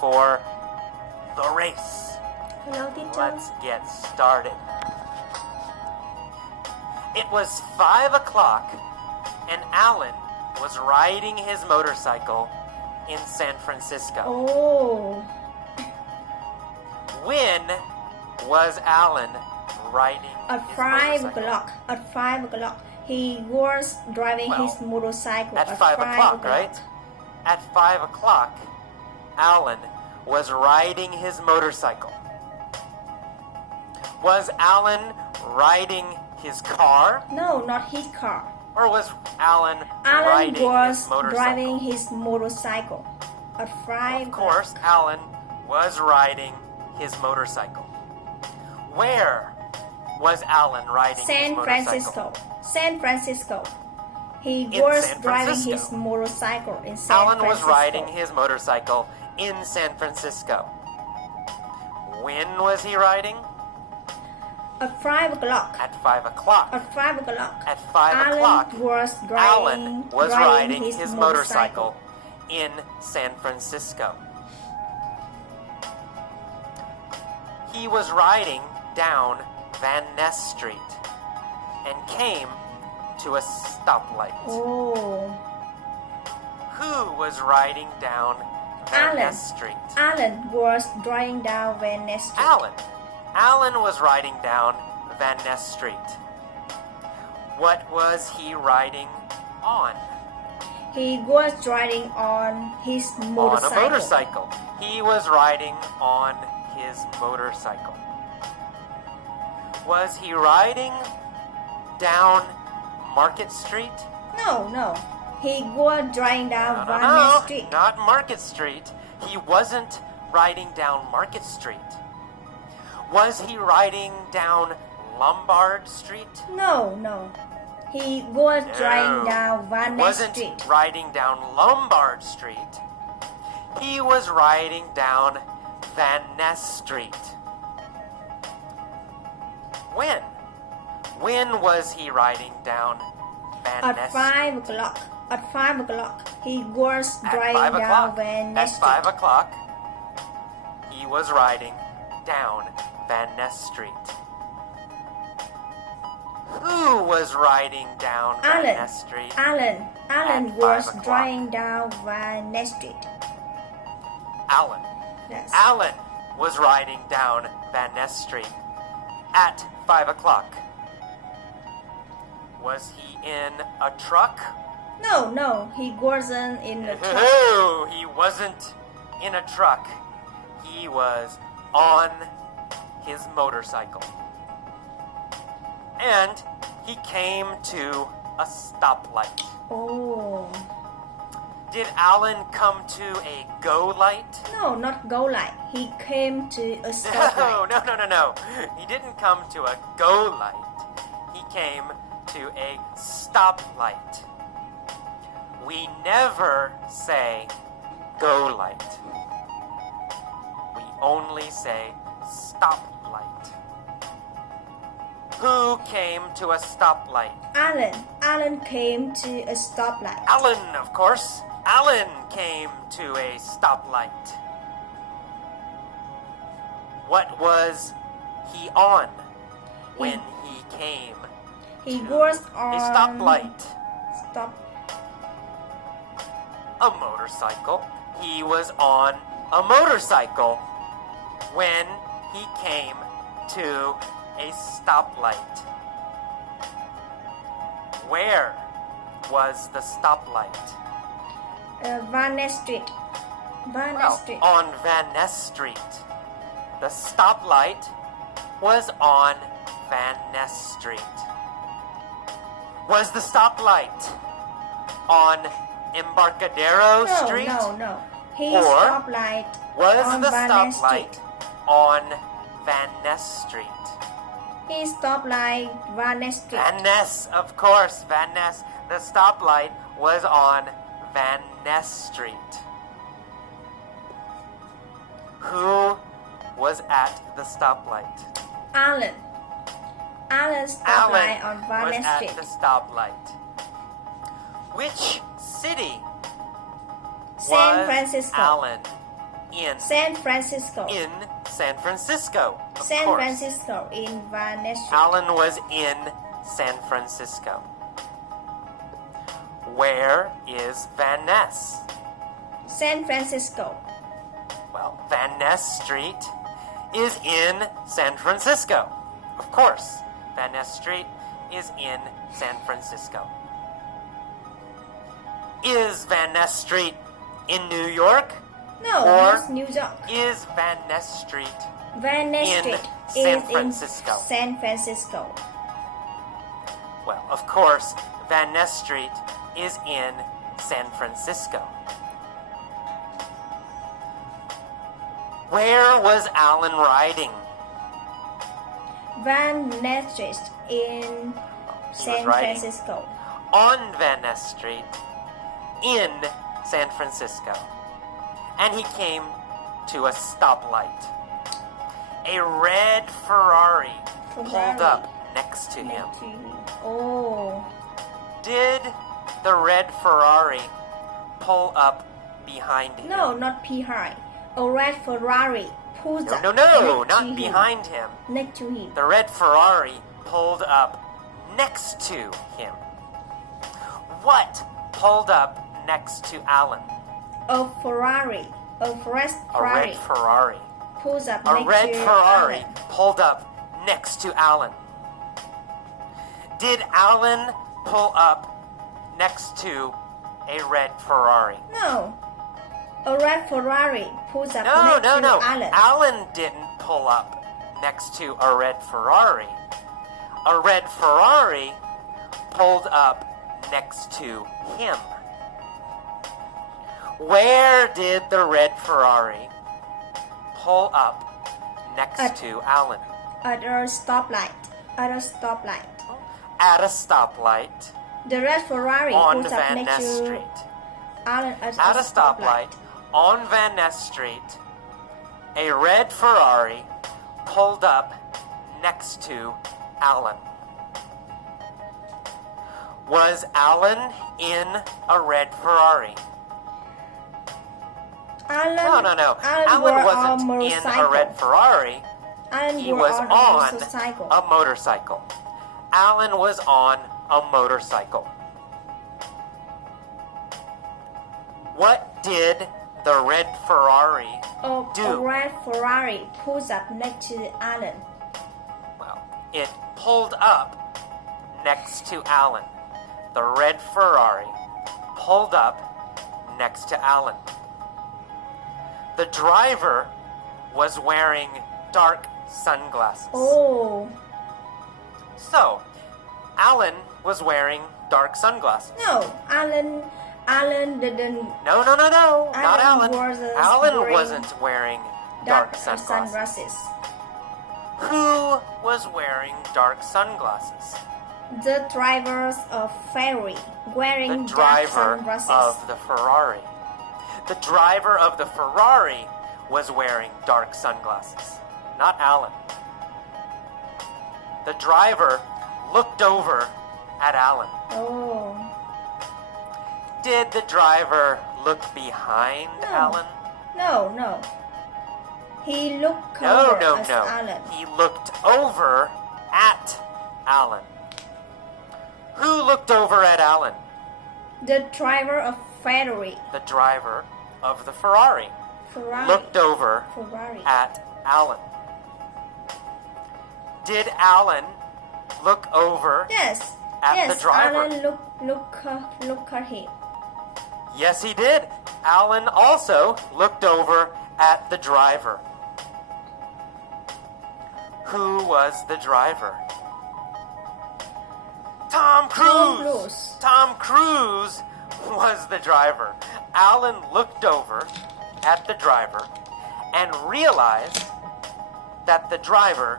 for the race. Hello, teacher. Let's get started. It was 5 o'clock, and Alan was riding his motorcycle in San Francisco. Oh, When was Alan riding at his 5 motorcycle? o'clock. At 5 o'clock, he was driving Well, his motorcycle. At 5 o'clock, right? At 5 o'clock, Alan was riding his motorcycle. Was Alan riding his car, No, not his car. or was Alan Alan riding was his motorcycle? driving his motorcycle. At 5 Of course, Alan was riding his motorcycle. Where was Alan riding his San motorcycle? Francisco. San Francisco. He In was San driving Francisco. his motorcycle in San Alan Francisco. was riding his motorcycle in San Francisco. When was he riding? At 5 o'clock. At 5 o'clock. At 5 o'clock. At 5 Alan o'clock, was Alan was driving riding his motorcycle in San Francisco. He was riding down Van Ness Street and came to a stoplight. Oh, Who was riding down Van Alan. Ness Street? Alan was driving down Van Ness Street. Alan. Alan was riding down Van Ness Street. What was he riding on? He was riding on his motorcycle. On a motorcycle. He was riding on his motorcycle. Was he riding down Market Street? No. He was driving down Van No, Ness Street. not Market Street. He wasn't riding down Market Street. Was he riding down Lombard Street? No. He was driving down Van He Ness wasn't Street. riding down Lombard Street. He was riding down Van Ness Street. When? When was he riding down Van At Ness 5 Street? o'clock. At 5 o'clock, he was At driving 5 down o'clock. Van Ness At 5 Street. o'clock, he was riding down Van Ness Street. Who was riding down Van Alan. Ness Street? Alan At 5 was o'clock. driving down Van Ness Street. Alan. Yes. Alan was riding down Van Ness Street at 5 o'clock. Was he in a truck? No, he wasn't in the truck. No, he wasn't in a truck. He was on his motorcycle. And he came to a stoplight. Oh, Did Alan come to a go light? no, not go light. He came to a stoplight. No. He didn't come to a go light. He came to a stoplight. We never say go light. We only say stoplight. Who came to a stoplight? Alan came to a stoplight. Alan, of course. Alan came to a stoplight. What was he on when he came He to was on a stoplight? Stop. A motorcycle. He was on a motorcycle when he came to a stoplight. Where was the stoplight? Van Ness Street. Van Ness Street. On Van Ness Street. The stoplight was on Van Ness Street. Was the stoplight on Embarcadero Street? No. His Or stoplight Was on the Van Ness stoplight Street. on Van Ness Street? His stoplight Van Ness Street. Van Ness, of course, Van Ness. The stoplight was on Van Ness Street. Who was at the stoplight? Alan. Alan's stoplight on Van was Ness at Street. the stoplight. Which city San was Francisco. Alan in San Francisco. in San Francisco. Of San course. Francisco in Van Ness Street. Alan was in San Francisco. Where is Van Ness? San Francisco. Well, Van Ness Street is in San Francisco. Of course, Van Ness Street is in San Francisco. Is Van Ness Street in New York? No, Or not New York. Is Van Ness Street Van Ness in Street San is Francisco? in San Francisco. Well, of course, Van Ness Street is in San Francisco. Where was Alan riding? Van Ness Street in San riding. Francisco. On Van Ness Street in San Francisco. And he came to a stoplight. A red Ferrari pulled up next to him. Oh, Did the red Ferrari pull up behind him? no, not behind. A red Ferrari pulls up No, next to not him. behind him. Next to him. The red Ferrari pulled up next to him. What pulled up next to Alan? A Ferrari. A red A red Ferrari. pulls up A next red to Ferrari Alan. pulled up next to Alan. Did Alan pull up next to a red Ferrari? No. A red Ferrari pulls up No, next no, to no. Alan. Alan didn't pull up next to a red Ferrari. A red Ferrari pulled up next to him. Where did the red Ferrari pull up next to Alan? At a stoplight. At a stoplight. At a stoplight The red Ferrari on pulls up Van next Ness to Street. Alan At a stoplight on Van Ness Street, a red Ferrari pulled up next to Alan. Was Alan in a red Ferrari? Alan, No. Alan Alan were wasn't on in motorcycle. a red Ferrari. Alan He were was on on a motorcycle. a motorcycle. Alan was on a motorcycle. What did the red Ferrari A do? red Ferrari pulls up next to Alan. Well, it pulled up next to Alan. The red Ferrari pulled up next to Alan. The driver was wearing dark sunglasses. Oh, So, Alan was wearing dark sunglasses. no. Alan didn't No, not Alan. Alan wearing wasn't wearing dark dark sunglasses. sunglasses. Who was wearing dark sunglasses? The drivers of ferry wearing The dark driver sunglasses. of the Ferrari. The driver of the Ferrari was wearing dark sunglasses, not Alan. The driver looked over at Alan. Oh, Did the driver look behind No. Alan? no. He looked No, over at Alan. He looked over at Alan. Who looked over at Alan? The driver of ferry. The driver of the Ferrari Ferrari. looked over Ferrari. at Alan. Did Alan look over? Yes. At yes. the driver. Alan look at him. Yes, he did. Alan also looked over at the driver. Who was the driver? Tom Cruise. Tom Cruise was the driver. Alan looked over at the driver and realized that the driver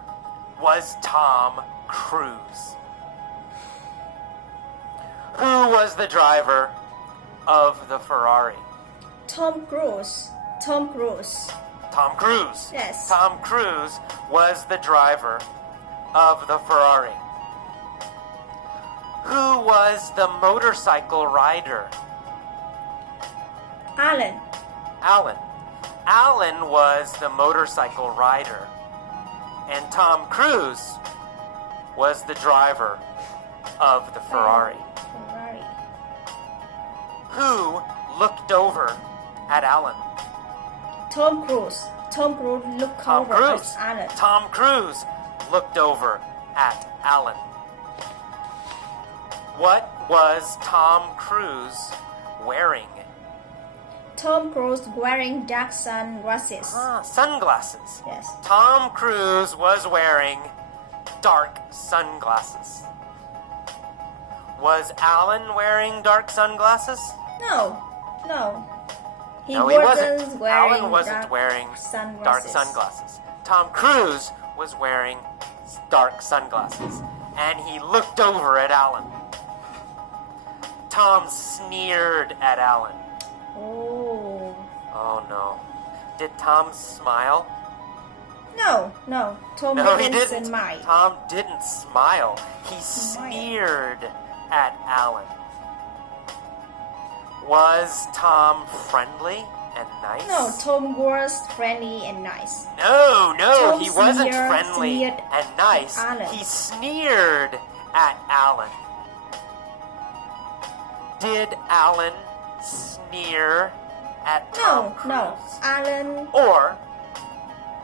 was Tom Cruise. Who was the driver of the Ferrari? Tom Cruise. Tom Cruise. Yes. Tom Cruise was the driver of the Ferrari. Who was the motorcycle rider? Alan. Alan. Alan was the motorcycle rider, and Tom Cruise was the driver of the Ferrari. Ferrari. Who looked over at Alan? Tom Cruise. Tom Cruise looked Tom over Cruise. at Alan. Tom Cruise looked over at Alan. What was Tom Cruise wearing? Tom Cruise wearing dark sunglasses. Sunglasses. Yes. Tom Cruise was wearing dark sunglasses. Was Alan wearing dark sunglasses? No. He No, he wasn't wasn't. wearing Alan wasn't dark wearing sunglasses. dark sunglasses. Tom Cruise was wearing dark sunglasses. And he looked over at Alan. Tom sneered at Alan. Oh. Oh no. Did Tom smile? No. Tom No, he didn't didn't. smile. Tom didn't smile. He sneered at Alan. Was Tom friendly and nice? No, Tom was friendly and nice. No, Tom he wasn't sneered friendly at and nice. Alan. He sneered at Alan. Did Alan sneer at Tom Cruise? No. Alan. Or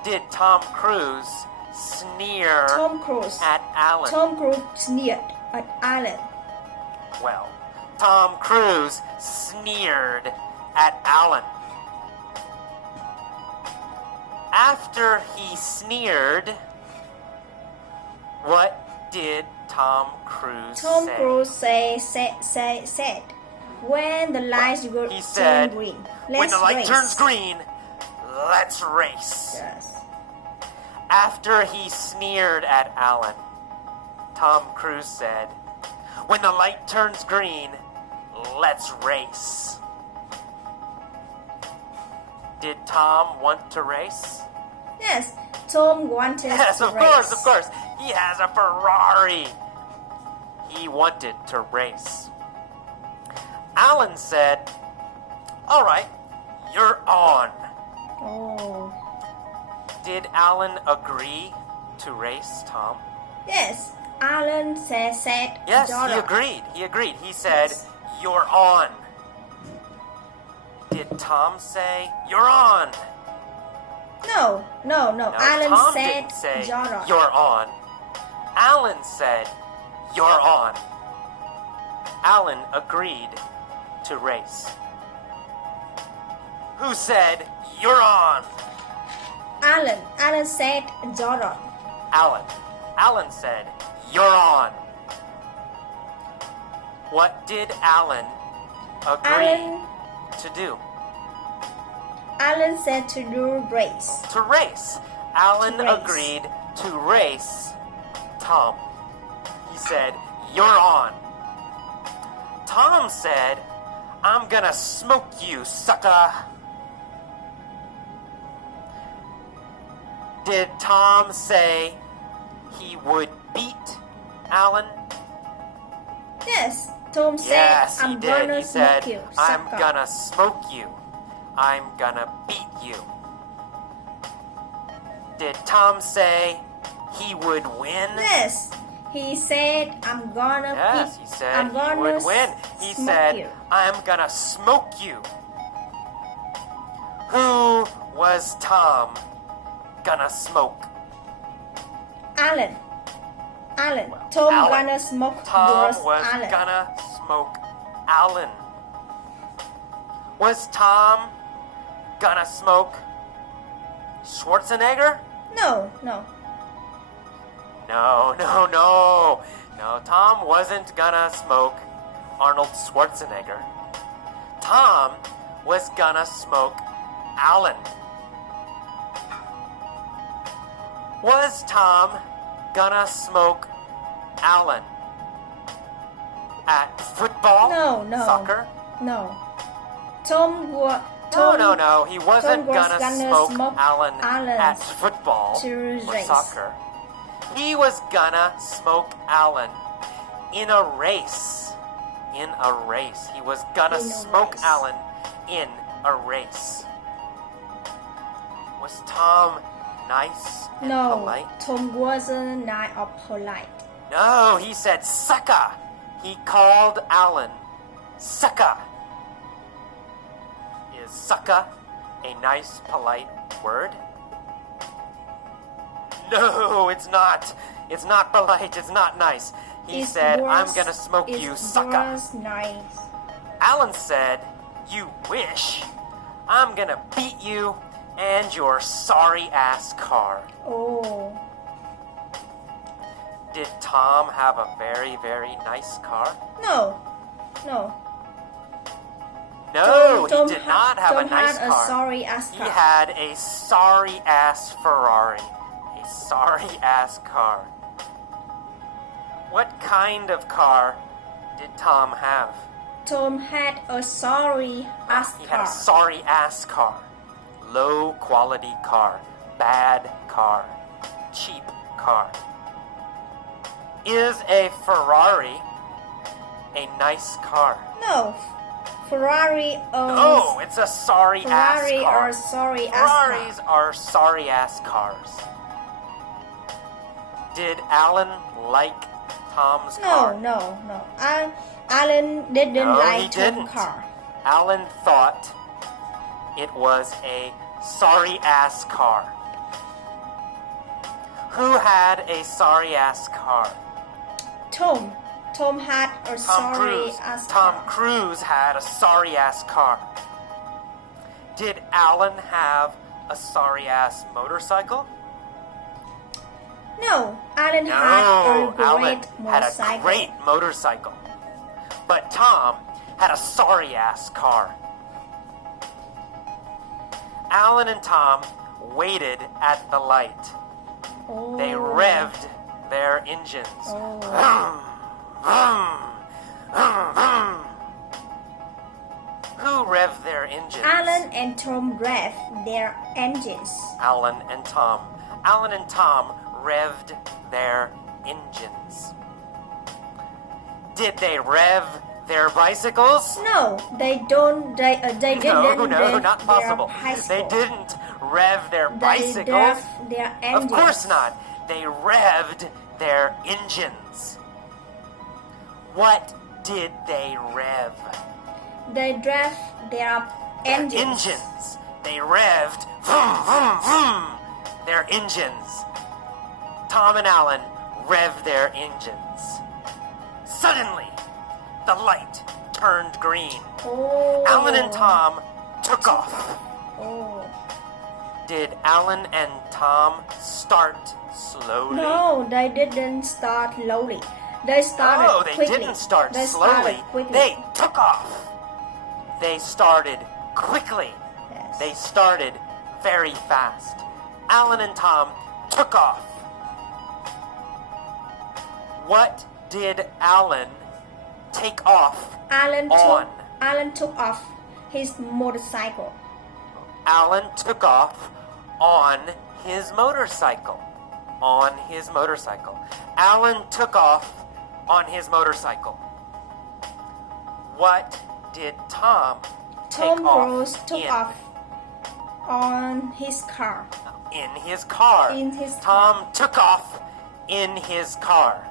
did Tom Cruise sneer Tom Cruise. at Alan? Tom Cruise sneered at Alan. Well, Tom Cruise sneered at Alan. After he sneered, what did Tom Cruise Tom say? Cruise said, when the lights go He said, turn green, when let's the light race. turns green, let's race. Yes. After he sneered at Alan, Tom Cruise said, when the light turns green, let's race. Did Tom want to race? Yes. Tom wanted Yes, to of race. course. He has a Ferrari. He wanted to race. Alan said, all right, you're on. Oh. Did Alan agree to race Tom? Yes. Alan said Yes, Dora. he agreed. He said, you're on. Did Tom say, you're on? No. No, Alan Tom said didn't say, Dora. you're on. Alan said, you're on. Alan agreed to race. Who said, you're on? Alan. Alan said Dora. Alan said, you're on. What did Alan agree to do? Alan said to do race. To race. Alan To race. agreed to race Tom. He said, you're on. Tom said, I'm gonna smoke you, sucker. Did Tom say he would beat Alan? Yes. Tom said, Yes, he I'm did. gonna He said, smoke you, I'm sucker." gonna smoke you. I'm gonna beat you. Did Tom say he would win? Yes. He said, I'm gonna Yes, beat- he said I'm he gonna would win. He smoke said, you. I'm gonna smoke you. Who was Tom gonna smoke? Alan. Tom Alan. gonna smoke Tom yours, was Alan. gonna smoke Alan. Was Tom gonna smoke Schwarzenegger? No. No, Tom wasn't gonna smoke Arnold Schwarzenegger. Tom was gonna smoke Alan. Was Tom gonna smoke Alan at football? No. Soccer? No. Tom. No. He wasn't was gonna gonna smoke smoke Alan Alan at football to or race. soccer. He was gonna smoke Alan in a race. In a race. He was gonna In a smoke race. Alan in a race. Was Tom nice and No, polite? Tom wasn't nice or polite. No, he said sucker. He called Alan sucker. Is sucker a nice, polite word? No, it's not. It's not polite. It's not nice. He said, I'm gonna smoke you, sucker. It was nice. Alan said, you wish. I'm gonna beat you and your sorry ass car. Oh, Did Tom have a very, very nice car? no. No, Tom he did not have a nice had car. a sorry ass He car. had a sorry ass Ferrari. A sorry ass car. What kind of car did Tom have? Tom had a sorry ass He car. had a sorry ass car. Low quality car. Bad car. Cheap car. Is a Ferrari a nice car? No, Ferrari owns. Oh, it's a sorry ass Ferrari car. are sorry ass car. Ferraris are sorry ass cars. Did Alan like Tom's car? No. Alan didn't No, like he Tom's didn't. car. Alan thought it was a sorry ass car. Who had a sorry ass car? Tom had a Tom sorry Cruise. ass Tom car. Cruise had a sorry ass car. Did Alan have a sorry ass motorcycle? No, Alan had No, a great Alan had motorcycle. a great motorcycle. But Tom had a sorry ass car. Alan and Tom waited at the light. Oh. They revved their engines. Oh. Vroom, vroom, vroom, vroom. Who revved their engines? Alan and Tom rev their engines. Alan and Tom. Alan and Tom revved their engines. Did they rev their bicycles? No, they don't. They didn't. No, rev not their possible. They bicycle. didn't rev their They bicycles. rev their engines. Of course not. They revved their engines. What did they rev? They rev their engines. Engines. They revved vroom, vroom, vroom, their engines. Tom and Alan revved their engines. Suddenly, the light turned green. Oh. Alan and Tom took off. Oh. Did Alan and Tom start slowly? No, they didn't start slowly. They started No, they quickly. didn't start They slowly. started quickly. They took off. They started quickly. Yes. They started very fast. Alan and Tom took off. What did Alan take off Alan on? took off his motorcycle. Alan took off on his motorcycle. On his motorcycle. Alan took off on his motorcycle. What did Tom Tom take off Cruise took in? off on his car. In his car. In his Tom car. took off in his car.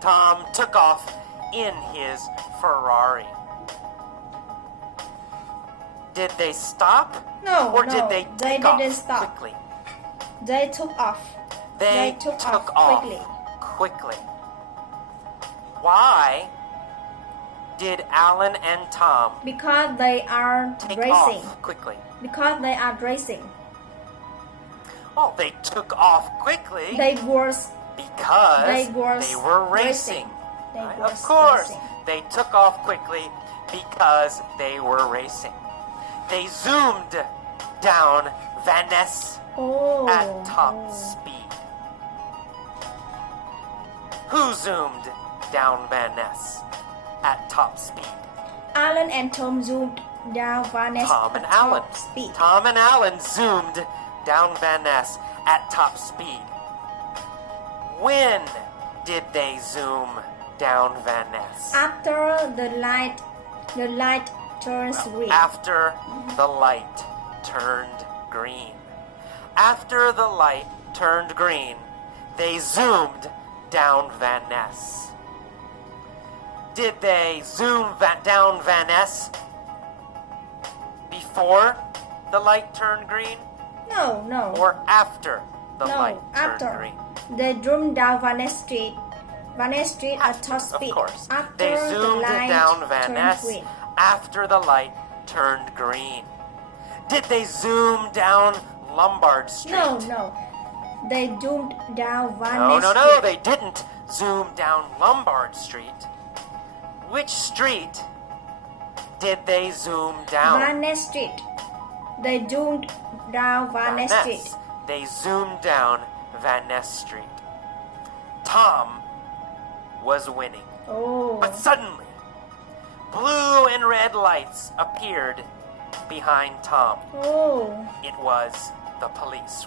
Tom took off in his Ferrari. Did they stop? No, Or no, did they they take off didn't stop. quickly? They took off. They took took off quickly. quickly. Why did Alan and Tom Because they are take racing. off quickly? Because they are racing. Well, they took off quickly They was because they were racing. They Right? was Of course, racing. they took off quickly because they were racing. They zoomed down Van Ness Oh. at top oh. speed. Who zoomed down Van Ness at top speed? Alan and Tom zoomed down Van Ness Tom and at Alan. top speed. Tom and Alan zoomed down Van Ness at top speed. When did they zoom down Van Ness? After the light turns green. After the light turned green. After the light turned green, they zoomed down Van Ness. Did they zoom down Van Ness before the light turned green No. or after the No, light after. turned green? They zoomed down Van Ness Street. Van Ness Street at top speed. Of course. After They the zoomed light down Van turned Ness green. after the light turned green. Did they zoom down Lombard Street? No. They zoomed down Van No, Ness no, Street. no, they didn't zoom down Lombard Street. Which street did they zoom down? Van Ness Street. They zoomed down Van Ness Street. They zoomed down Van Ness Street. Tom was winning. Oh. But suddenly, blue and red lights appeared behind Tom. Oh. It was the police.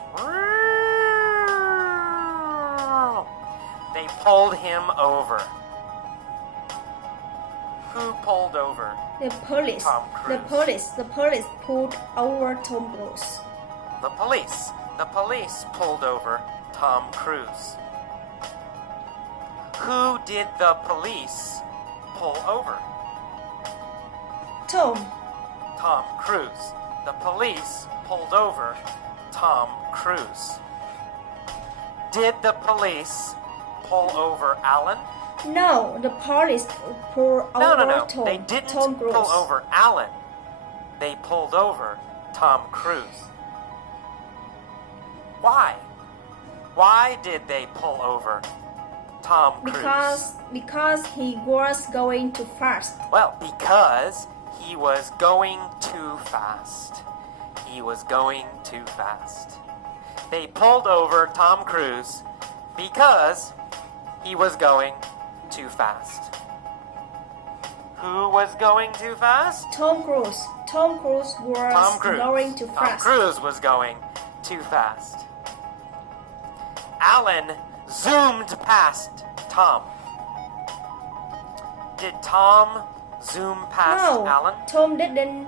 They pulled him over. Who pulled over? The police. Tom Cruise. The police pulled over Tom Cruise. The police. The police pulled over Tom Cruise. Who did the police pull over? Tom. Tom Cruise. The police pulled over Tom Cruise. Did the police pull over Alan? No, the police pulled over No. Tom. They didn't Tom Cruise. pull over Alan. They pulled over Tom Cruise. Why? Why did they pull over Tom Cruise? Because he was going too fast. Well, because he was going too fast. He was going too fast. They pulled over Tom Cruise because he was going too fast. Who was going too fast? Tom Cruise. Tom Cruise was Tom Cruise. going too Tom fast. Cruise was going too fast. Alan zoomed past Tom. Did Tom zoom past No, Alan? Tom didn't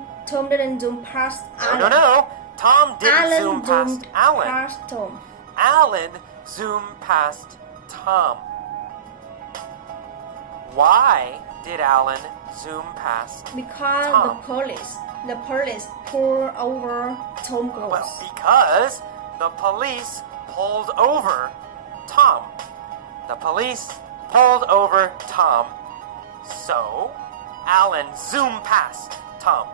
zoom past Alan. No. Tom didn't Alan zoom past zoomed Alan. past Tom. Alan zoomed past Tom. Why did Alan zoom past? Because Tom. the police pulled over Tom Cruise. Well, because the police pulled over Tom. The police pulled over Tom. So, Alan zoomed past Tom.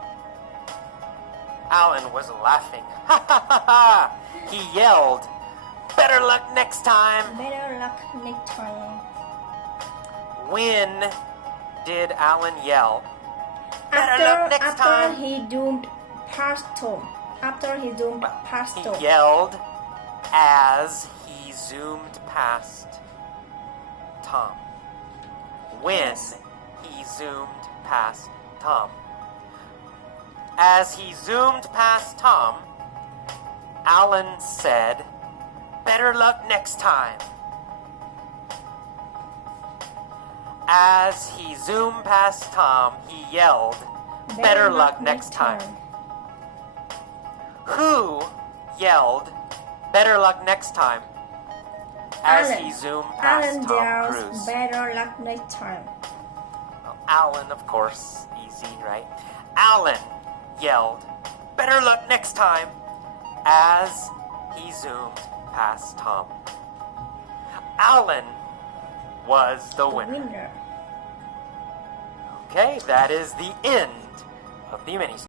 Alan was laughing. Ha ha ha ha! He yelled, "Better luck next time!" Better luck next time. When did Alan yell, "Better luck next after time"? he zoomed past Tom. After he zoomed past He Tom. yelled as he zoomed past Tom. When he zoomed past Tom. As he zoomed past Tom, Alan said, "Better luck next time." As he zoomed past Tom, he yelled, "Better luck next time." Who yelled, "Better luck next time," as he zoomed past Alan Tom yells, Cruise? "Better luck next time." Well, Alan, of course, easy, right? Alan yelled, "Better luck next time," as he zoomed past Tom. Alan was the winner. Winner. Okay, that is the end of the mini